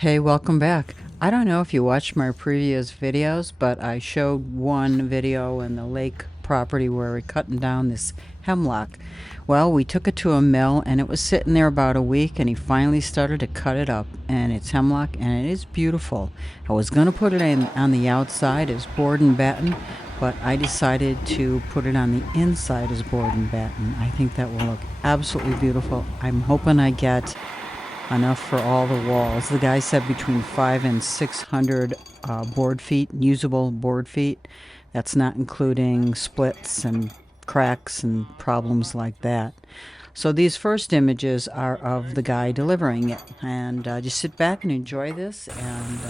Hey, welcome back. I don't know if you watched my previous videos, but I showed one video in the lake property where we're cutting down this hemlock. Well, we took it to a mill and it was sitting there about a week and he finally started to cut it up and it's hemlock and it is beautiful. I was going to put it in on the outside as board and batten, but I decided to put it on the inside as board and batten. I think that will look absolutely beautiful. I'm hoping I get enough for all the walls. The guy said between 5 and 600 board feet, usable board feet. That's not including splits and cracks and problems like that. So these first images are of the guy delivering it. And just sit back and enjoy this and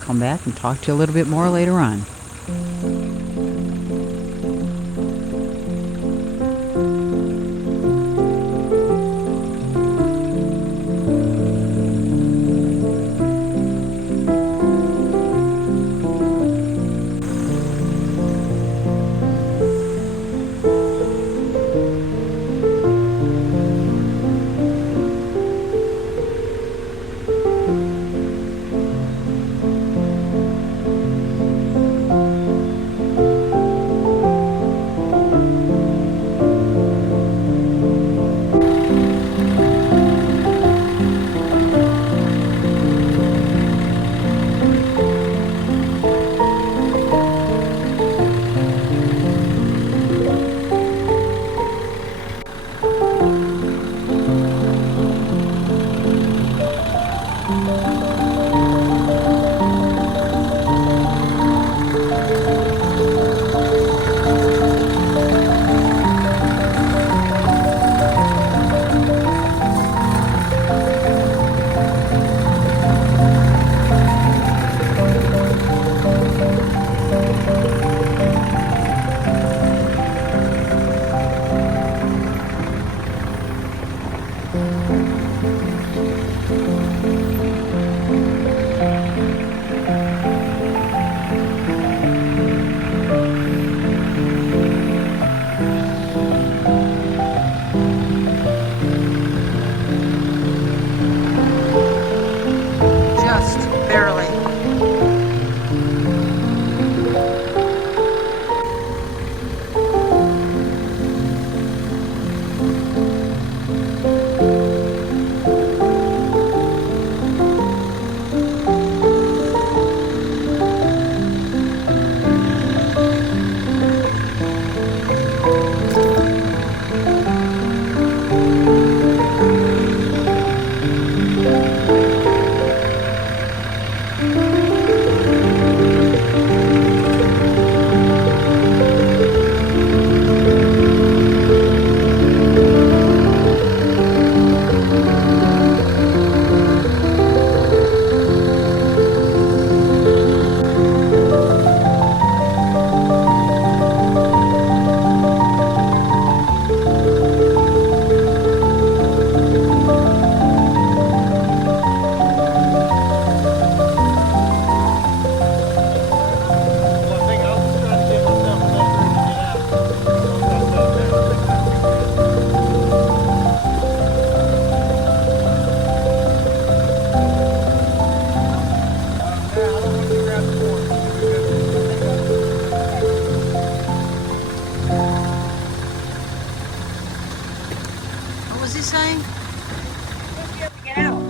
come back and talk to you a little bit more later on. Just barely. What was he saying? Get out.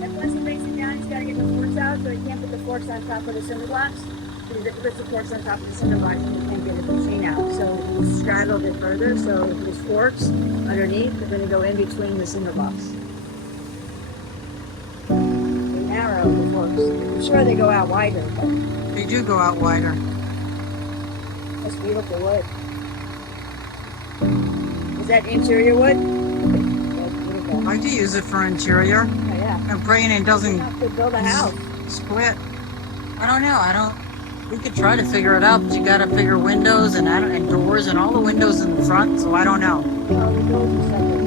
That's why somebody's sitting down, he's got to get the forks out, so he can't put the forks on top of the cinder blocks. Because if he puts the forks on top of the cinder blocks, he can't get the machine out. So he straddled it further, so his forks underneath are going to go in between the cinder blocks. They narrow the forks. I'm sure they go out wider, but They do go out wider. that's beautiful wood. Is that interior wood? That's beautiful. I do use it for interior. Oh, yeah. I'm praying it You doesn't have to build a house. split. I don't know. We could try to figure it out, but you gotta figure windows and doors and all the windows in the front, so I don't know. All the doors are separate.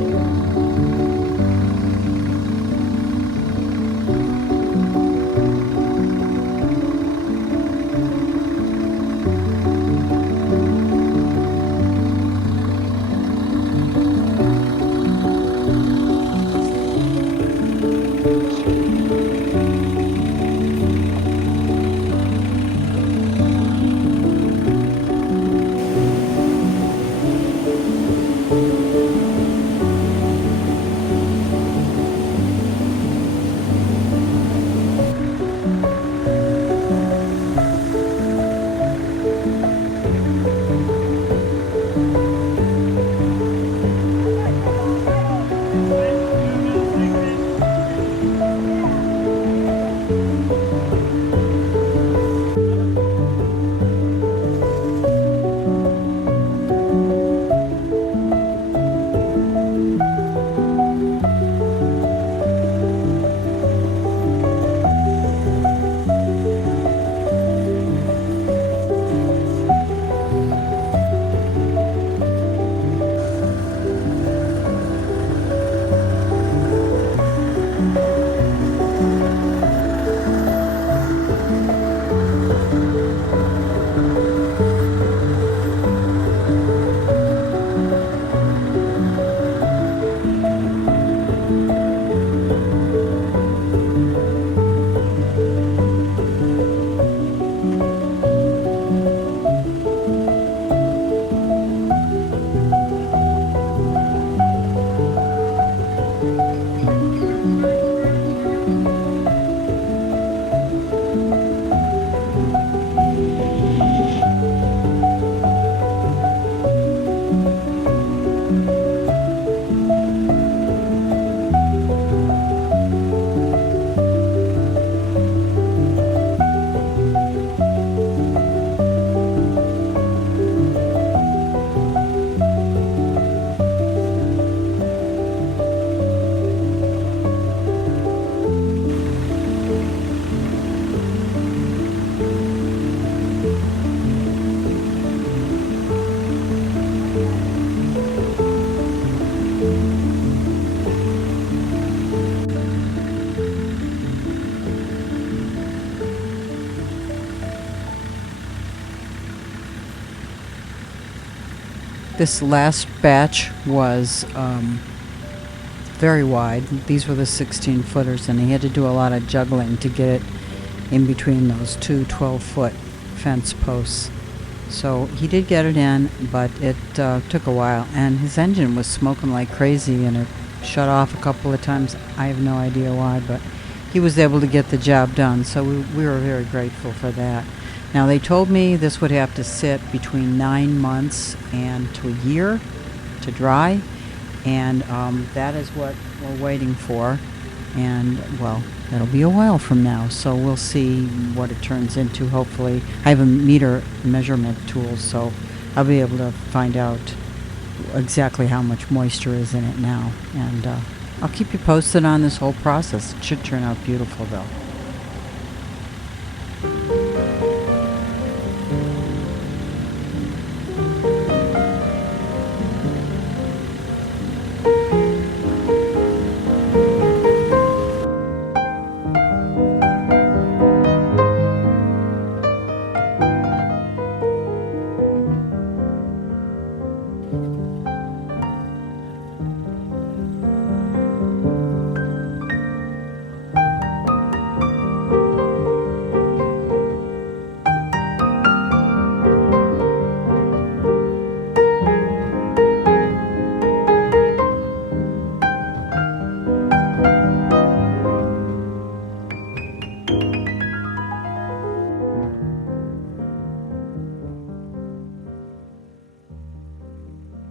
This last batch was very wide. These were the 16 footers, and he had to do a lot of juggling to get it in between those two 12-foot fence posts. So he did get it in, but it took a while, and his engine was smoking like crazy, and it shut off a couple of times. I have no idea why, but he was able to get the job done, so we were very grateful for that. Now, they told me this would have to sit between 9 months and to a year to dry, and that is what we're waiting for. And, well, that'll be a while from now, so we'll see what it turns into, hopefully. I have a meter measurement tool, so I'll be able to find out exactly how much moisture is in it now. And I'll keep you posted on this whole process. It should turn out beautiful, though.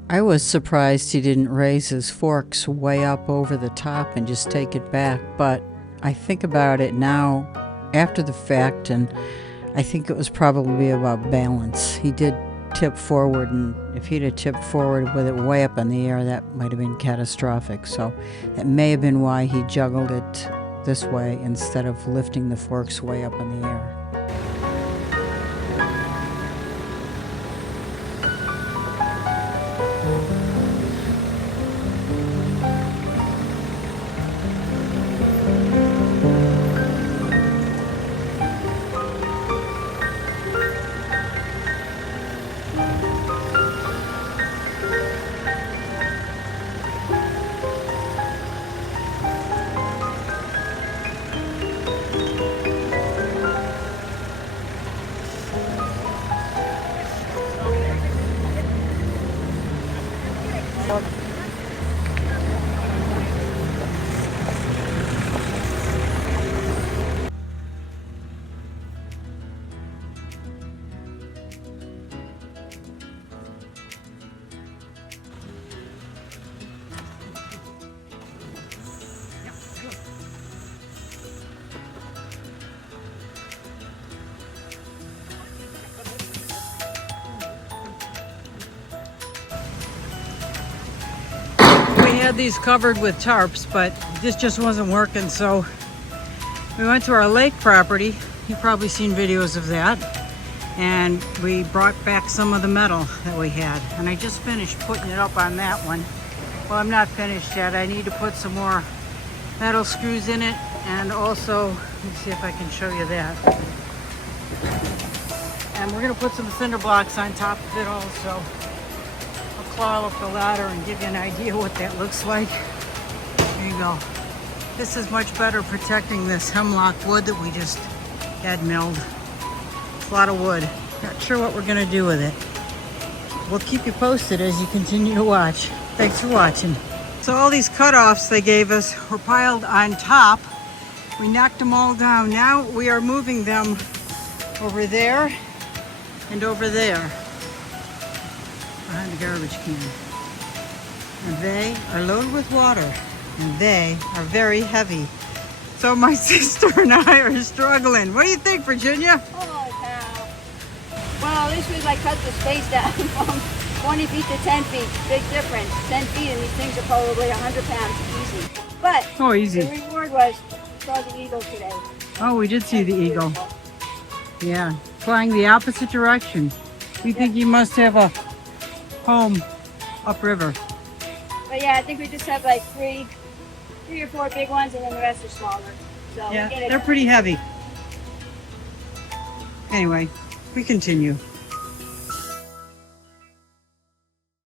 I was surprised he didn't raise his forks way up over the top and just take it back, but I think about it now after the fact, and I think it was probably about balance. He did tip forward, and if he'd have tipped forward with it way up in the air, that might have been catastrophic. So that may have been why he juggled it this way instead of lifting the forks way up in the air. had these covered with tarps, but this just wasn't working, so we went to our lake property. You've probably seen videos of that. And we brought back some of the metal that we had. And I just finished putting it up on that one. Well, I'm not finished yet. I need to put some more metal screws in it. And also, let me see if I can show you that. And we're gonna put some cinder blocks on top of it also. I'll claw up the ladder and give you an idea what that looks like. There you go. This is much better protecting this hemlock wood that we just had milled. It's a lot of wood. Not sure what we're gonna do with it. We'll keep you posted as you continue to watch. Thanks for watching. So all these cutoffs they gave us were piled on top. We knocked them all down. Now we are moving them over there and over there behind the garbage can. And they are loaded with water and they are very heavy. So my sister and I are struggling. What do you think, Virginia? Holy cow. Well, at least we like cut the space down from 20 feet to 10 feet. Big difference. 10 feet and these things are probably 100 pounds easy. But oh, easy. The reward was we saw the eagle today. Oh, we did see the eagle. Yeah, flying the opposite direction. We think you must have a home upriver. But yeah, I think we just have like three or four big ones and then the rest are smaller. So yeah, they're pretty heavy. Anyway, we continue.